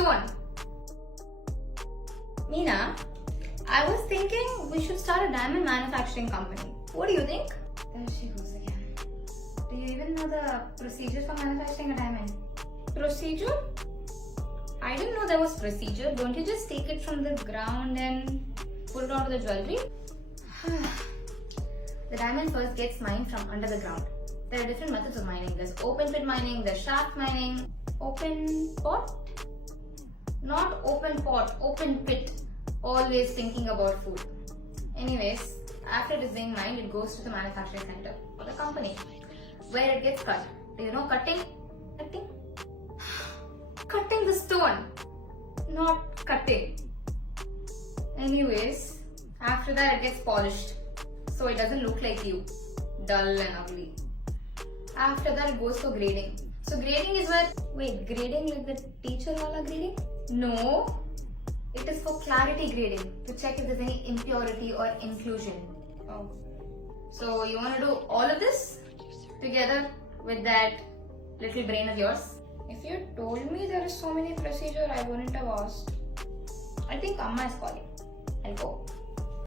stone. Meena, I was thinking we should start a diamond manufacturing company. What do you think? There she goes again. Do you even know the procedure for manufacturing a diamond? Procedure? I didn't know there was procedure. Don't you just take it from the ground and put it onto the jewelry? The diamond first gets mined from under the ground. There are different methods of mining. There's open pit mining, there's shaft mining. Open pot? Not open pot, open pit. Always thinking about food. Anyways, after it is being mined, it goes to the manufacturing center or the company where it gets cut. Do you know cutting? Cutting? Cutting the stone, not cutting. Anyways, after that it gets polished so it doesn't look like you, dull and ugly. After that it goes for grading. So grading is where, wait, grading like the teacher wala grading? No, it is for clarity grading to check if there's any impurity or inclusion. Oh. So you want to do all of this together with that little brain of yours? If you told me there is so many procedures, I wouldn't have asked. I think Amma is calling. I'll go.